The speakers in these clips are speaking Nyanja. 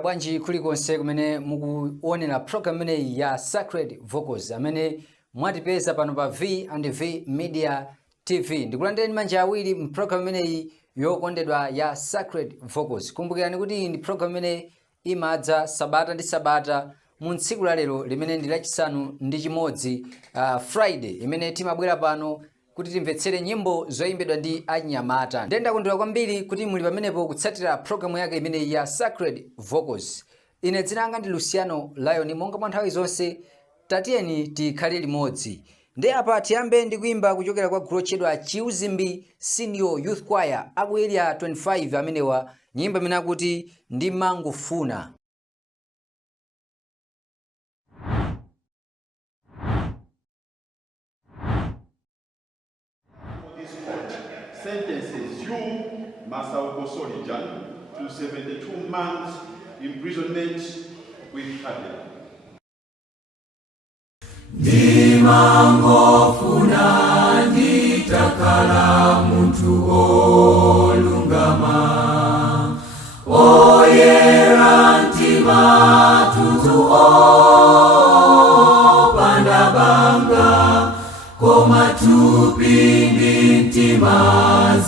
Mwaswera bwanji kulikonse kumene mukuonera program imeneyi ya Sacred Vocals amene mwatipeza pano pa V&V Media TV. Ndikulandireni manja awiri mprogram imeneyi yokondedwa ya Sacred Vocals. Kumbukirani kuti ndi program imene imadza sabata ndi sabata mu tsiku la lero limene ndi lachisanu ndi chimodzi, Friday, imene timabwera pano kuti timvetsere nyimbo zoyimbidwa ndi anyamata. Ndenda kondwera kwambiri kuti muli pamenepo kutsatira programu yake imene ya Sacred Vocals. Ine dzina langa ndi Luciano Lion. Monga mwa nthawi zonse tatiyeni tikhale limodzi. Ndi apa tiyambe ndi kuimba kuchokera kwa gulu lotchedwa Chiuzimbi Senior Youth Choir aku area 25 amenewa, nyimbo imene akuti ndimangofuna. Sentences you, Master Okosolijan, to 72 months imprisonment with Kabila. Ndimangofuna nditakala muntu olungama, oyera ntima tutu opanda banga, koma tupindi ntima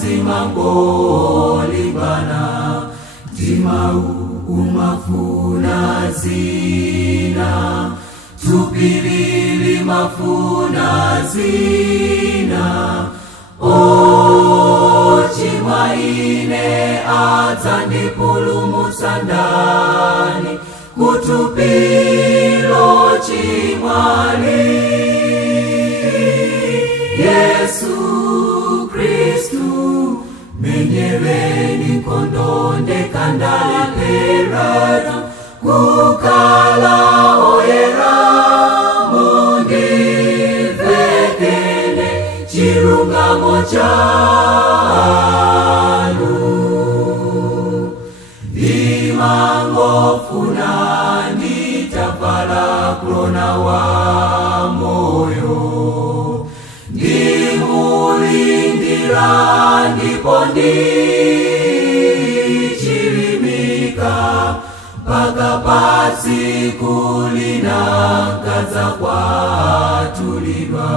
zimangolimbana, ntima umafuna zina, tupilili mafuna zina. Chimwa ine adzandipulumutsa ndani, kutupilo chimwali. Yesu Kristu menyereni nkhondo ndekandaleperatu, kukala oyera mundivekele chilungamo chanu. Ndimangofuna nditavala korona wa moyo, ndimulindira ndipo ndichilimika, mpaka pasiku linakadza kwatulidwa,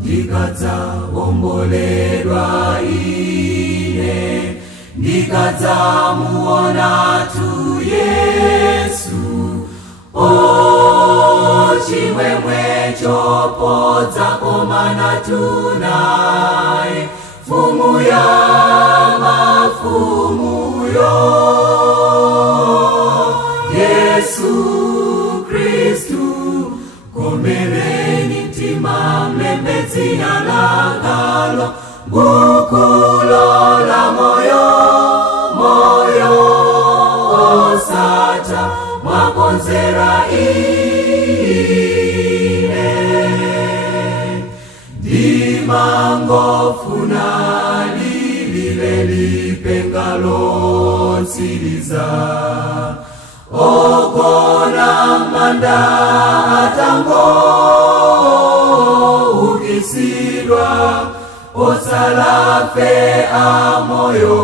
ndikadzawomboledwa ine, ndikadzamuona tu Yesu. Chimwemwe chopodza komana tunaye, fumu ya mafumuyo, Yesu Kristu. Komereni ntima mlembedzi ya langalo, bukulo la moyo, moyo osata mwakonzera ine. Ndimangofuna lilile lipenga lotsiriza, ogona manda atango ukisidwa, osalafe amoyo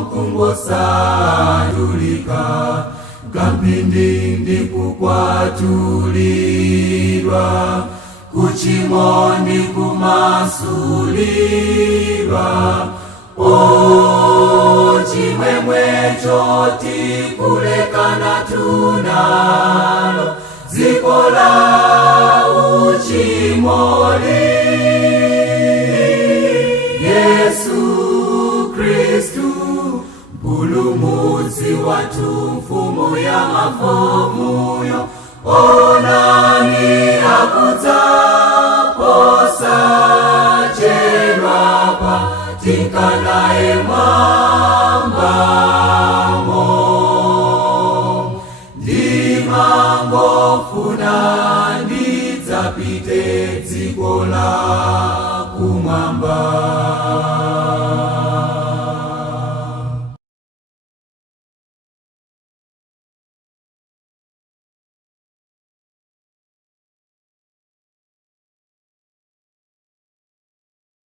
nkungosandulika, kampindi ndikukwatulidwa, kuchimo ndikumasulidwa. Chimwemwe choti kulekana tunalo, dziko la uchimoli. Yesu Kristu mpulumutsi watu, mfumu ya mafumuyo, onani akudza posachedwapa, tikanaye mwambamo. Ndimangofuna ndidzapite dziko la kumwamba.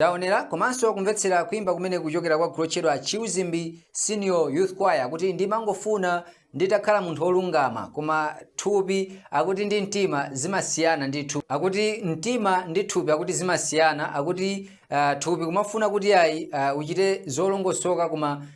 Daonera komanso kumvetsera kuimba kumene kuchokera kwa gulu lotchedwa Chiuzimbi Senior Youth Choir akuti ndimangofuna nditakhala munthu olungama koma thupi akuti ndi mtima zimasiyana ndithu. Akuti mtima ndi thupi akuti zimasiyana, akuti thupi kumafuna kuti ayi uchite zolongosoka koma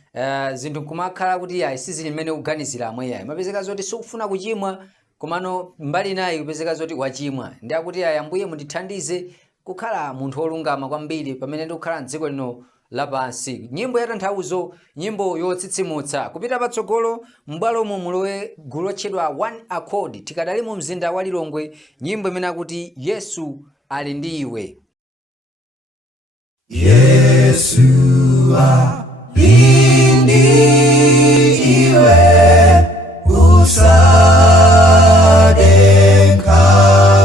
zinthu kumakhala kuti ayi sizili mmene kuganizira amweyayi. Mapezeka zoti sikufuna kuchimwa komano mbali nayi kupezeka zoti wachimwa. Ndi akuti ayi Ambuye mundithandize kukhala munthu olungama kwambiri pamene ndikukhala m'dziko lino lapansi. Nyimbo ya tanthauzo, nyimbo yotsitsimutsa. Kupita patsogolo m'bwalomo mulowe gulu lotchedwa One Accord tikadali mu mzinda wa Lilongwe, nyimbo imene akuti Yesu ali ndi iwe. Yesu ali ndi iwe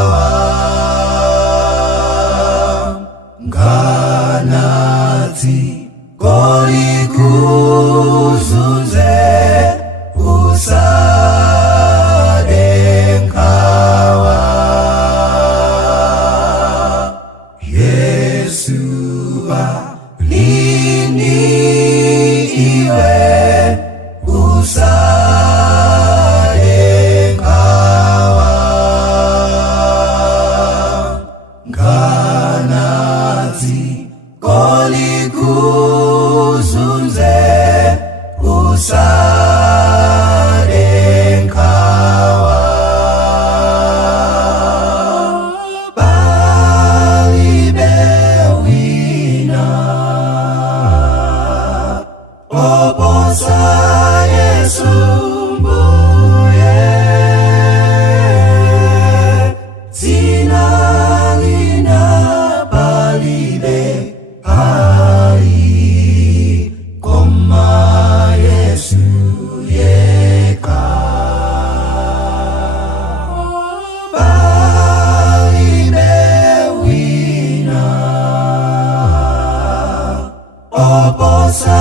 usadenkawa nganazi goli kuzunze usadenkawa Yesu ali ndi iwe usadenkawa nganazi goli kuzunze usadenkawa balibe wina oposa Yesu mbuye zina lina balibe ai koma Yesu yeka balibe wina oposa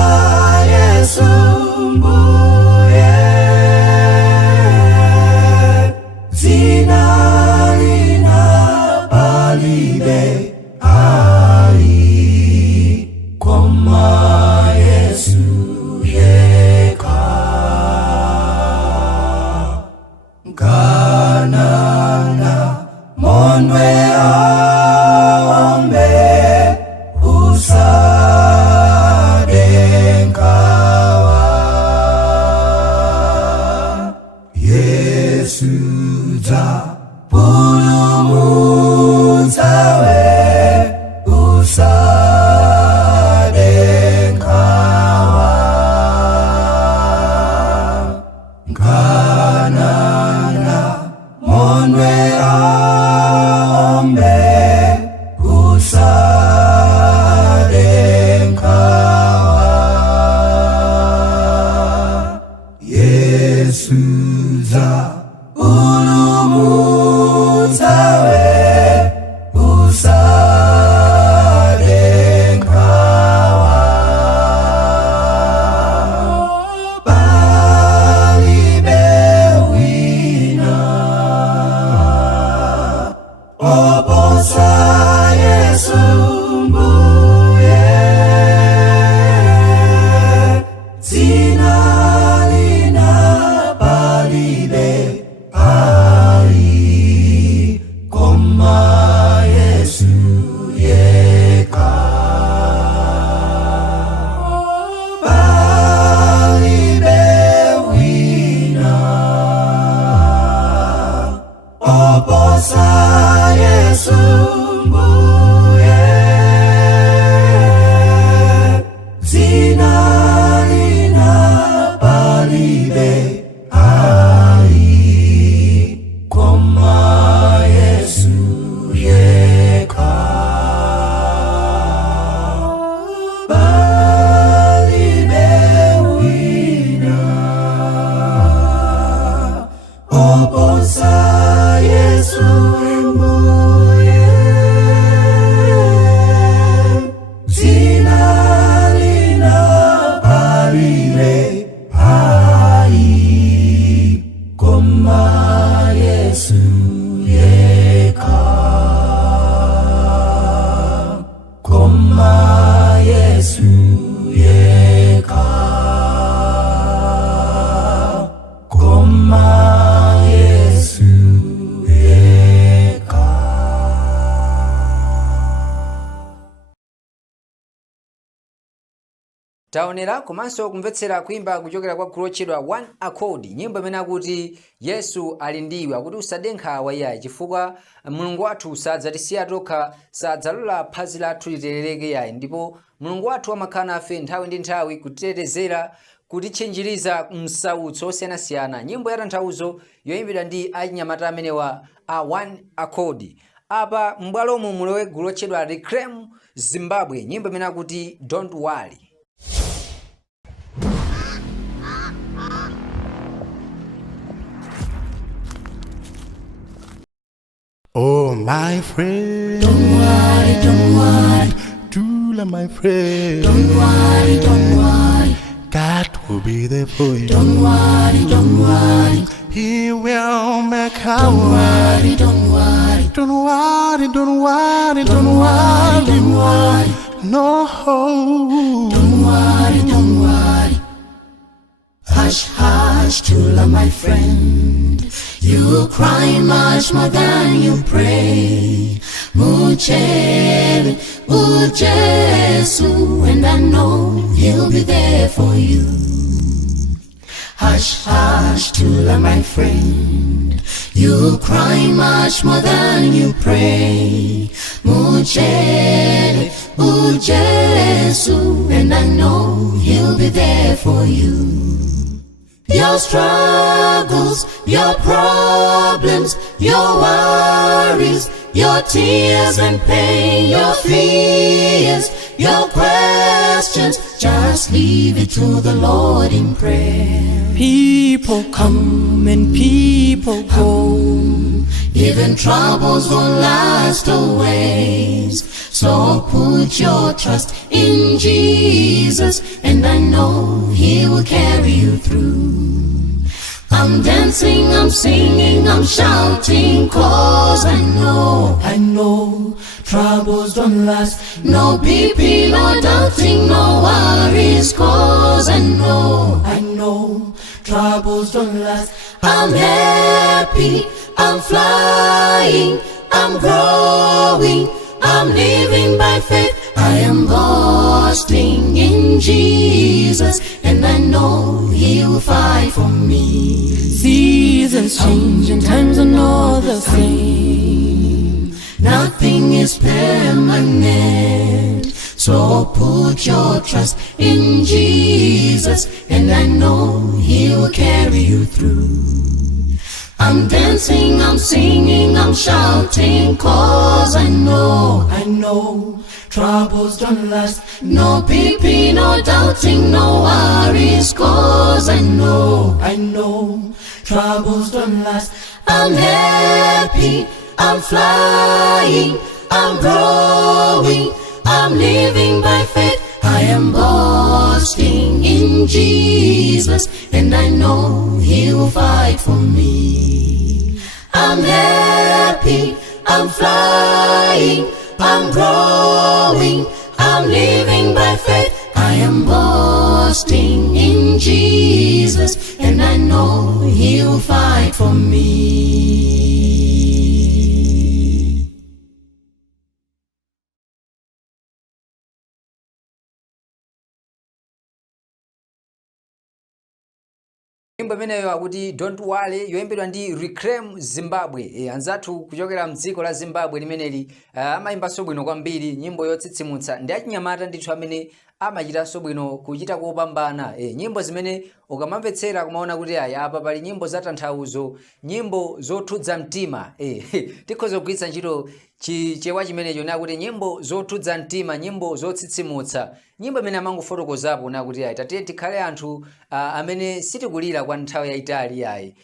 Yesu mbuye zina lina balibe ai koma Yesu yeka ganana mondwe aombe usadenkawa Yesu za pulumutsawe taonera komanso kumvetsera kuimba kuchokera kwa gulu lotchedwa One Accord, nyimbo imene akuti Yesu ali ndiwe, akuti usade nkhawa iyayi chifukwa Mulungu wathu sadzatisiya tokha, sadzalola phazi lathu literereke iyayi, ndipo Mulungu wathu amakhala nafe nthawi ndi nthawi kutitetezera, kutitchinjiriza msautso osiyanasiyana. Nyimbo ya tanthauzo yoyimbidwa ndi achinyamata amenewa a One Accord. Apa m'bwalomo mulowe gulu lotchedwa Reclaim Zimbabwe, nyimbo imene akuti Don't Worry. Oh, my friend. Don't worry, don't worry. Tula, my friend. Don't worry, don't worry. God will be there for you. Don't worry, don't worry. He will make a Don't way. worry, don't worry. Don't worry, don't worry, Don't worry, don't worry. No. Don't worry, don't worry. Hush, hush, Tula, my friend. You cry much more than you pray. Muchele, Ujesu, and I know He'll be there for you. Hush, hush, Tula, my friend. You cry much more than you pray. Muchele, Ujesu, and I know He'll be there for you. Your struggles, your problems, your worries, your tears and pain, your fears, your questions, just leave it to the Lord in prayer. People come and people go. Even troubles won't last always. So put your trust in Jesus, and I know He will carry you through. I'm dancing, I'm singing, I'm shouting, 'cause I know troubles don't last. No BP, no doubting, no worries, 'cause I know troubles don't last. I'm happy, I'm flying, I'm growing, I'm living by faith. I am boasting in Jesus, and I know He will fight for me. Seasons change and times are not the same. Nothing is permanent, so put your trust in Jesus, and I know He will carry you through. I'm dancing, I'm singing, I'm shouting, 'cause I know troubles don't last. No BP, no doubting, no worries, 'cause I know troubles don't last. I'm happy, I'm flying, I'm growing, I'm living by faith. I am boasting in Jesus, and I know He will fight for me. I'm happy, I'm flying, I'm growing, I'm living by faith. I am boasting in Jesus, and I know He will fight for me. Nyimbo imeneyo akuti Don't Worry yoyimbidwa ndi Reclaim Zimbabwe. Anzathu kuchokera mdziko la Zimbabwe limeneli amayimbanso bwino kwambiri, nyimbo yotsitsimutsa. Ndi achinyamata ndithu amene amachitanso bwino kuchita kopambana. Nyimbo zimene ukamamvetsera kumaona kuti apa pali nyimbo za tanthauzo, nyimbo zothudza mtima. Tikhoza kugwiritsa ntchito chichewa chimenecho nakuti nyimbo zothudza mtima, nyimbo zotsitsimutsa. Nyimbo imene amangofotokozapo nakuti tatiye tikhale anthu amene sitikulira kwa nthawi yayitali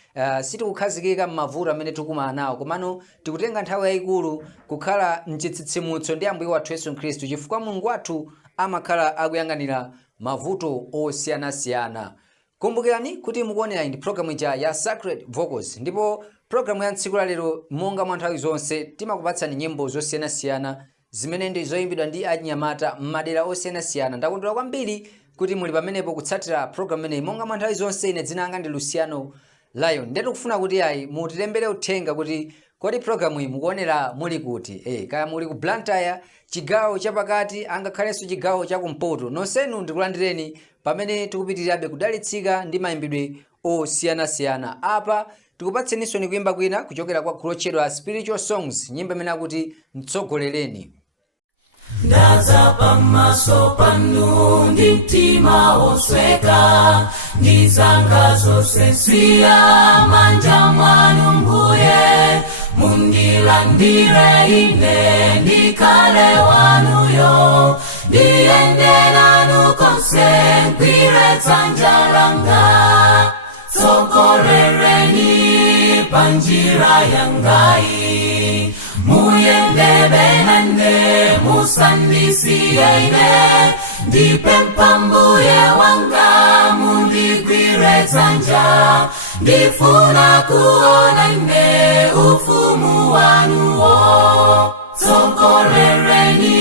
sitikukhazikika m'mavuto amene tikumana nawo, komano tikutenga nthawi yayikulu kukhala mchitsitsimutso ndi Ambuye wathu Yesu Khristu, chifukwa Mulungu wathu amakhala akuyang'anira mavuto osiyanasiyana. Kumbukirani kuti mukuonera ndi programu ya Sacred Vocals, ndipo programu ya tsiku la lero monga mwa nthawi zonse timakupatsani nyimbo zosiyanasiyana zimene ndi zoyimbidwa ndi achinyamata m'madera osiyanasiyana. Ndakondwera kwambiri kuti muli pamenepo kutsatira programu imeneyi monga mwa nthawi zonse. Ine dzina langa ndi Luciano Lion. Ndetu kufuna kuti mutilembere uthenga kuti kodi programu iyi mukuonera muli kuti kaya muli ku Blantyre chigawo chapakati angakhalenso chigawo chakumpoto nonsenu ndikulandireni pamene tikupitirirabe kudalitsika ndi mayimbidwe osiyanasiyana. Apa tikupatseninso ni kuyimba kwina kuchokera kwa gulu lotchedwa Spiritual Songs, nyimbo imene akuti mtsogolereni. Ndaza pamaso panu ndi mtima wosweka, ndizanga zonse nsiya manja mwanu Mbuye, mundilandire ine ndikhale wanuyo, ndiyende nanu konse ngwire dzanja langa, tsogolereni panjira yangayi, muyendebe nane musandisiye ine, ndipempha Mbuye wanga mundigwire dzanja, ndifuna kuona ine ufumu wanuwo, tsogolereni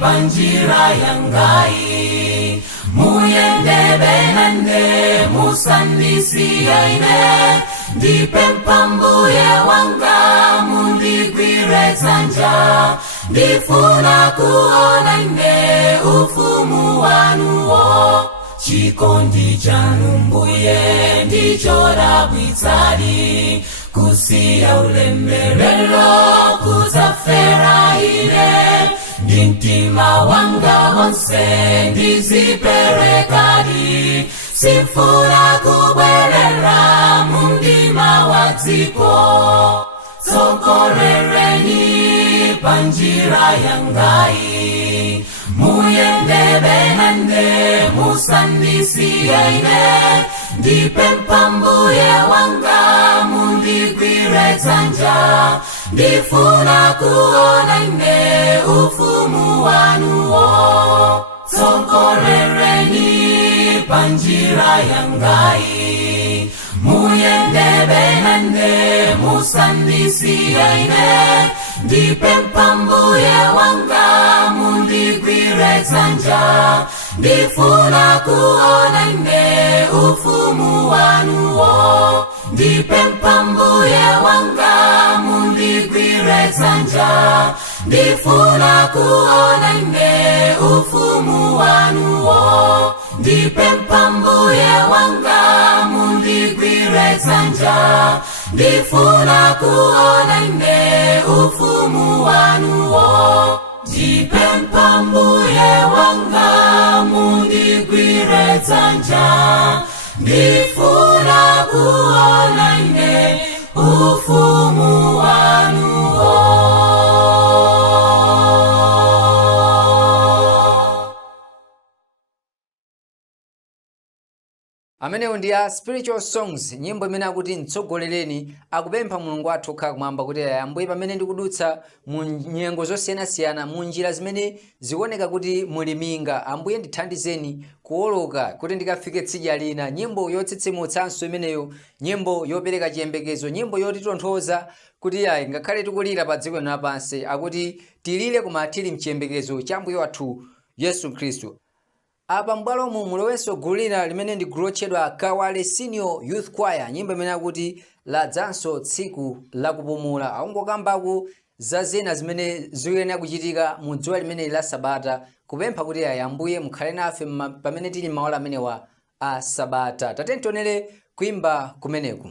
panjira yangayi, muyendebe nane musandisiye ine, ndipempha Mbuye wanga mundigwire dzanja, ndifuna kuona ine ufumu wanuwo. Chikondi chanu Mbuye ndichodabwitsadi, kusiya ulemerero kudzafera ine, ndi mtima wanga wonse ndiziperekadi, sifuna kubwerera mundima wa dziko, tsogolereni panjira yangayi, muyendebe nane musandisiye ine, ndipempha Mbuye wanga mundigwire dzanja, ndifuna kuona ine ufumu wanuwo, tsogolereni panjira yangayi, muyendebe nane musandisiye ine, ndipempha Mbuye wanga mundigwire dzanja, ndifuna kuona ine ufumu wanuwo, ndipempha Mbuye wanga mundigwire dzanja, ndifuna kuona ine ufumu wanuwo, ndipempha Mbuye wanga mundigwire dzanja, ndifuna kuona ine ufumu wanuwo, ndipempha Mbuye wanga mundigwire dzanja, ndifuna kuona ine ufumu wanuwo. Amenewo ndi a Spiritual Songs, nyimbo imene akuti mtsogolereni, akupempha Mulungu wathu okhala kumwamba kuti Ambuye pamene ndikudutsa mu nyengo zosiyanasiyana, mu njira zimene zikuoneka kuti muli minga, Ambuye ndithandizeni kuwoloka kuti ndikafike tsidya lina. Nyimbo yotsitsimutsanso imeneyo, nyimbo yopereka chiyembekezo, nyimbo yotitonthoza kuti ngakhale tikulira pa dziko lapansi akuti tilire koma tili mchiyembekezo cha Mbuye wathu Yesu Khristu. Apa mbwalomu mulowenso gulu lina limene ndi gulu lotchedwa Kawale Senior Youth Choir, nyimbo imene akuti ladzanso tsiku lakupumula. Akungokambaku za zina zimene zikuyenera kuchitika mu dzuwa limene la Sabata, kupempha kuti Ambuye mukhale nafe pamene tili maola amenewa a Sabata. Tateni tionere kuimba kumeneku.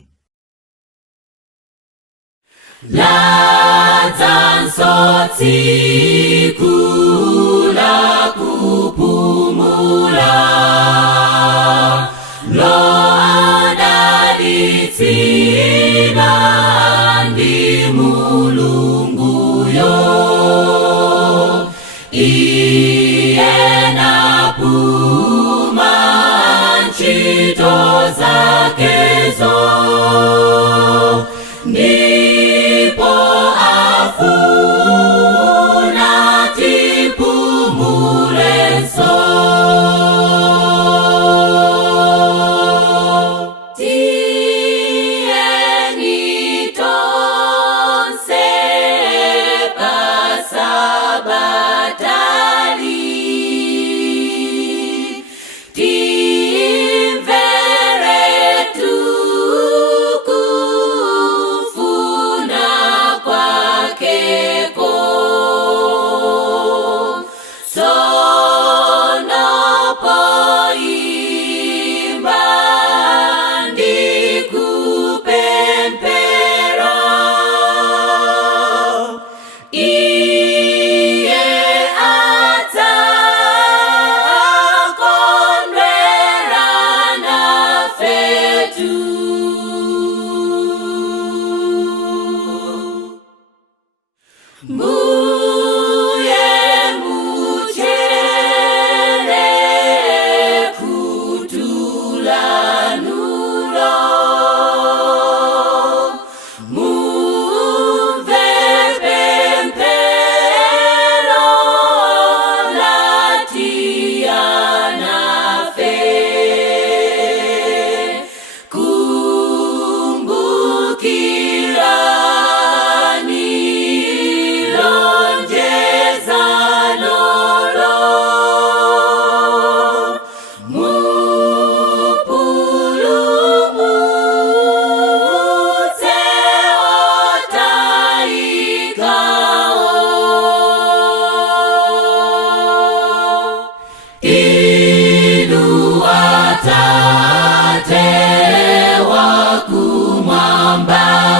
Ladzanso tsiku lakupumula, loadalitsidwa ndi Mulunguyo, iye napuma ntchito zakezo, ndipo afuna tipumulenso. Tiyeni tonse pa Sabata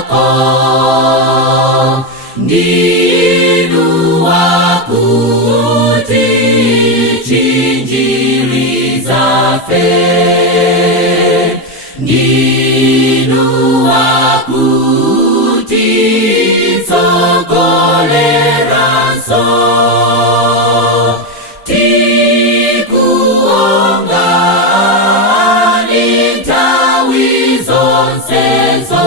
wako ndinu wakuti chinjiri zafe ndinu wakuti tsogoleranso tikuonga nthawi zonsezo.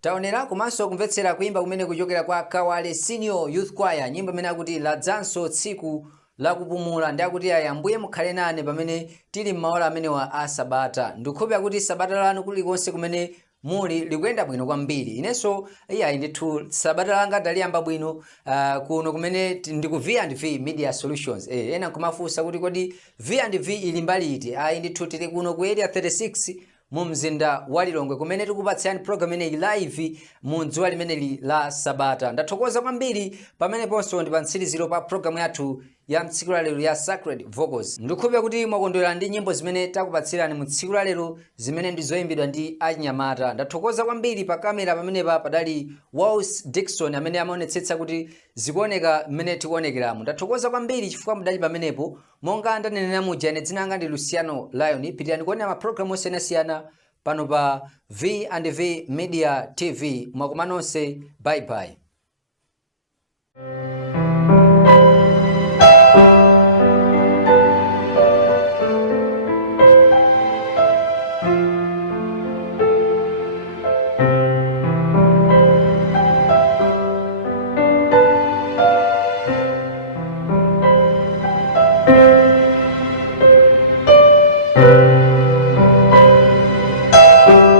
Taonera komanso kumvetsera kuimba kumene kuchokera kwa Kawale Senior Youth Choir, nyimbo imene akuti ladzanso tsiku lakupumula, ndi akuti aya Ambuye mukhale nane pamene tili m'maola amene wa asabata. Ndikhope kuti sabata lanu kulikonse kumene muli likuyenda bwino kwambiri. Inenso iyayi ndithu sabata langa taliyamba bwino kuno kumene ndiku V&V Media Solutions. Ena kumafunsa kuti kodi V&V ili mbali iti? Ayi ndithu tili kuno ku area 36 mu mzinda wa Lilongwe kumene tikupatsani program ineyi live mu dzuwa limeneli la sabata. Ndathokoza kwambiri pamene ponso ndi pa mtsiriziro pa program yathu ya mtsiku la lero ya Sacred Vocals. Ndikhope kuti mwakondwera ndi nyimbo zimene takupatsirani mu tsiku la lero zimene ndizoyimbidwa ndi achinyamata. Ndathokoza kwambiri pa kamera pamenepa padali Walls Dickson amene amaonetsetsa kuti zikuoneka mmene tikuonekeramo. Ndathokoza kwambiri chifukwa mudali pamenepo. Monga ndanenera muja ine dzina langa ndi Luciano Lion. Pitirani kuonera maprogramu osiyanasiyana pano pa V&V Media TV. Mwakomanonse, bye bye.